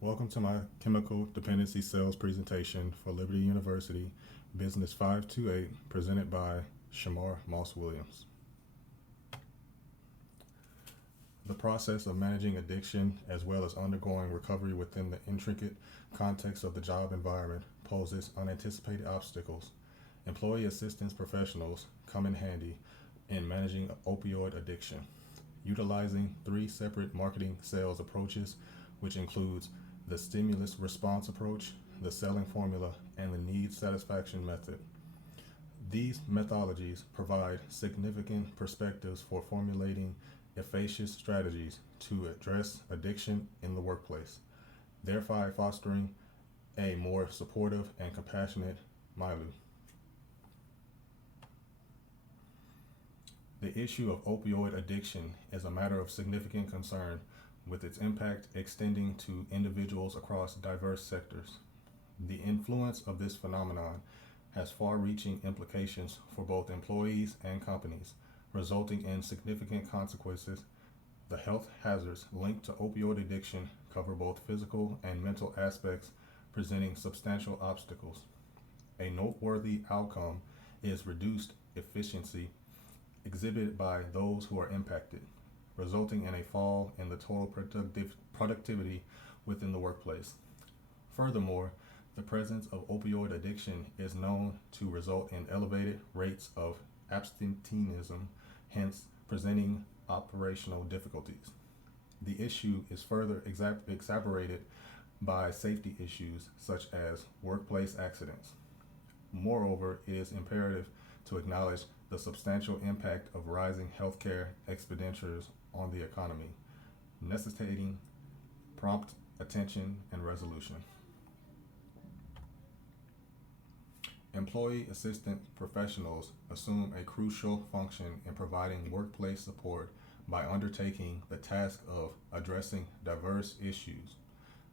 Welcome to my chemical dependency sales presentation for Liberty University Business 528, presented by Shamar Moss Williams. The process of managing addiction as well as undergoing recovery within the intricate context of the job environment poses unanticipated obstacles. Employee assistance professionals come in handy in managing opioid addiction, utilizing three separate marketing sales approaches, which includes the stimulus response approach, the selling formula, and the need satisfaction method. These methodologies provide significant perspectives for formulating efficacious strategies to address addiction in the workplace, thereby fostering a more supportive and compassionate milieu. The issue of opioid addiction is a matter of significant concern, with its impact extending to individuals across diverse sectors. The influence of this phenomenon has far reaching implications for both employees and companies, resulting in significant consequences. The health hazards linked to opioid addiction cover both physical and mental aspects, presenting substantial obstacles. A noteworthy outcome is reduced efficiency exhibited by those who are impacted, resulting in a fall in the total productivity within the workplace. Furthermore, the presence of opioid addiction is known to result in elevated rates of absenteeism, hence presenting operational difficulties. The issue is further exacerbated by safety issues such as workplace accidents. Moreover, it is imperative to acknowledge the substantial impact of rising healthcare expenditures on the economy, necessitating prompt attention and resolution. Employee assistant professionals assume a crucial function in providing workplace support by undertaking the task of addressing diverse issues.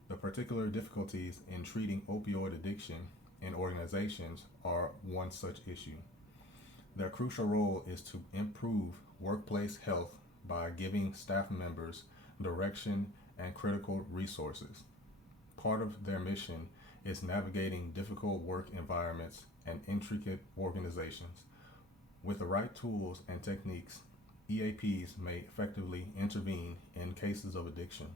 The particular difficulties in treating opioid addiction in organizations are one such issue. Their crucial role is to improve workplace health by giving staff members direction and critical resources. Part of their mission is navigating difficult work environments and intricate organizations. With the right tools and techniques, EAPs may effectively intervene in cases of addiction,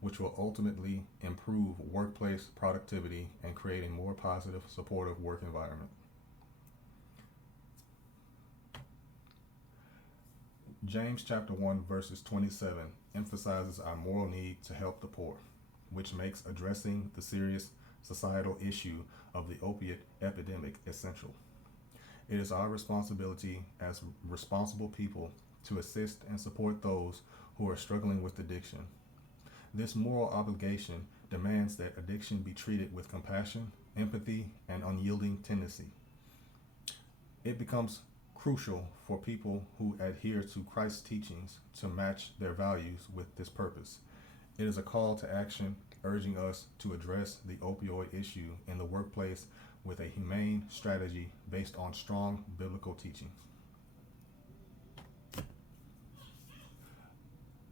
which will ultimately improve workplace productivity and create a more positive, supportive work environment. James chapter 1 verses 27 emphasizes our moral need to help the poor, which makes addressing the serious societal issue of the opiate epidemic essential. It is our responsibility as responsible people to assist and support those who are struggling with addiction. This moral obligation demands that addiction be treated with compassion, empathy, and unyielding tendency. It becomes crucial for people who adhere to Christ's teachings to match their values with this purpose. It is a call to action urging us to address the opioid issue in the workplace with a humane strategy based on strong biblical teachings.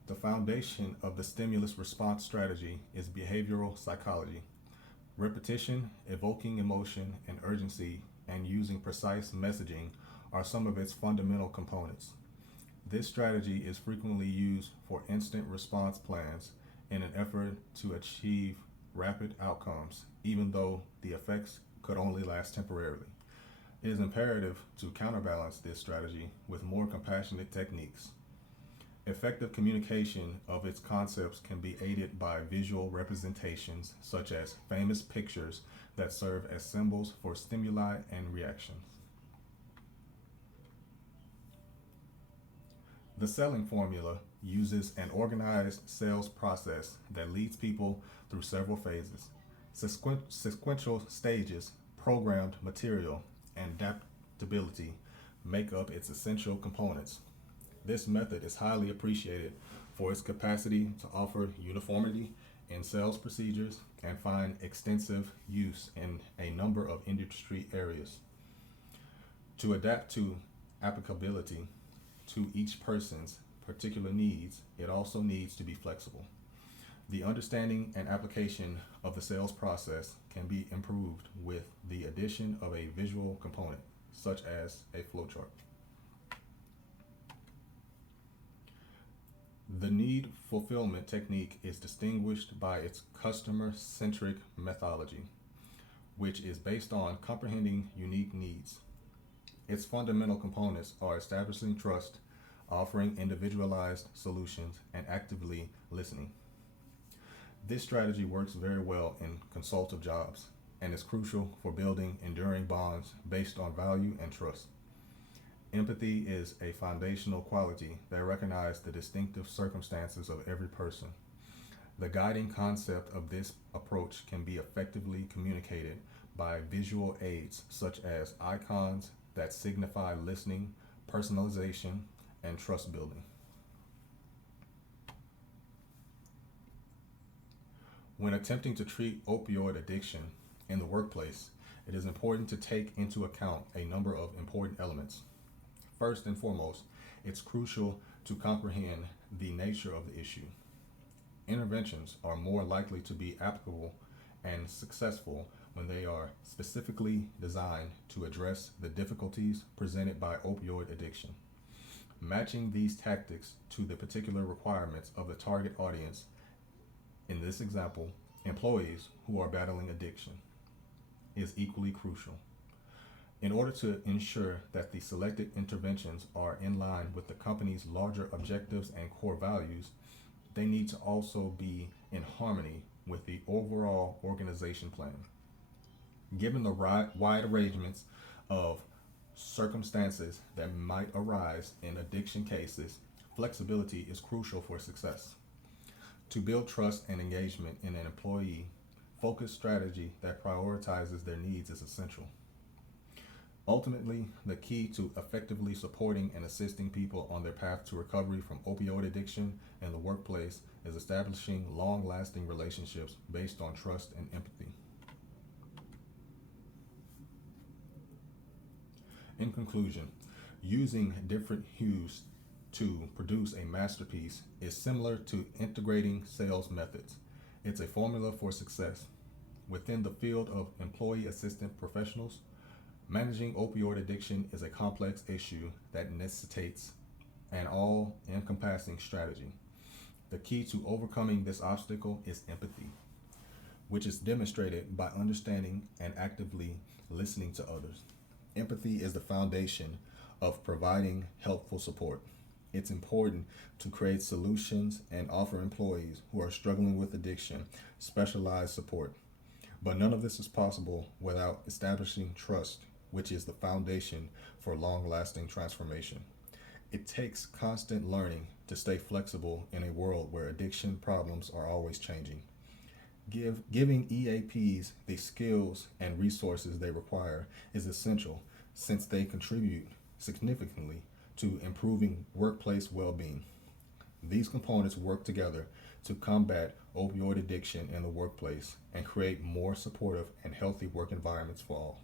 The foundation of the stimulus response strategy is behavioral psychology. Repetition, evoking emotion and urgency, and using precise messaging are some of its fundamental components. This strategy is frequently used for instant response plans in an effort to achieve rapid outcomes, even though the effects could only last temporarily. It is imperative to counterbalance this strategy with more compassionate techniques. Effective communication of its concepts can be aided by visual representations such as famous pictures that serve as symbols for stimuli and reactions. The selling formula uses an organized sales process that leads people through several phases, sequential stages, programmed material, and adaptability make up its essential components. This method is highly appreciated for its capacity to offer uniformity in sales procedures and find extensive use in a number of industry areas. To adapt to applicability to each person's particular needs, it also needs to be flexible. The understanding and application of the sales process can be improved with the addition of a visual component, such as a flowchart. The need fulfillment technique is distinguished by its customer centric methodology, which is based on comprehending unique needs. Its fundamental components are establishing trust, offering individualized solutions, and actively listening. This strategy works very well in consultative jobs and is crucial for building enduring bonds based on value and trust. Empathy is a foundational quality that recognizes the distinctive circumstances of every person. The guiding concept of this approach can be effectively communicated by visual aids such as icons that signify listening, personalization, and trust building. When attempting to treat opioid addiction in the workplace, it is important to take into account a number of important elements. First and foremost, it's crucial to comprehend the nature of the issue. Interventions are more likely to be applicable and successful when they are specifically designed to address the difficulties presented by opioid addiction. Matching these tactics to the particular requirements of the target audience, in this example, employees who are battling addiction, is equally crucial. In order to ensure that the selected interventions are in line with the company's larger objectives and core values, they need to also be in harmony with the overall organization plan. Given the wide arrangements of circumstances that might arise in addiction cases, flexibility is crucial for success. To build trust and engagement in an employee, focused strategy that prioritizes their needs is essential. Ultimately, the key to effectively supporting and assisting people on their path to recovery from opioid addiction in the workplace is establishing long-lasting relationships based on trust and empathy. In conclusion, using different hues to produce a masterpiece is similar to integrating sales methods. It's a formula for success. Within the field of employee assistant professionals, managing opioid addiction is a complex issue that necessitates an all-encompassing strategy. The key to overcoming this obstacle is empathy, which is demonstrated by understanding and actively listening to others. Empathy is the foundation of providing helpful support. It's important to create solutions and offer employees who are struggling with addiction specialized support. But none of this is possible without establishing trust, which is the foundation for long-lasting transformation. It takes constant learning to stay flexible in a world where addiction problems are always changing. Giving EAPs the skills and resources they require is essential since they contribute significantly to improving workplace well-being. These components work together to combat opioid addiction in the workplace and create more supportive and healthy work environments for all.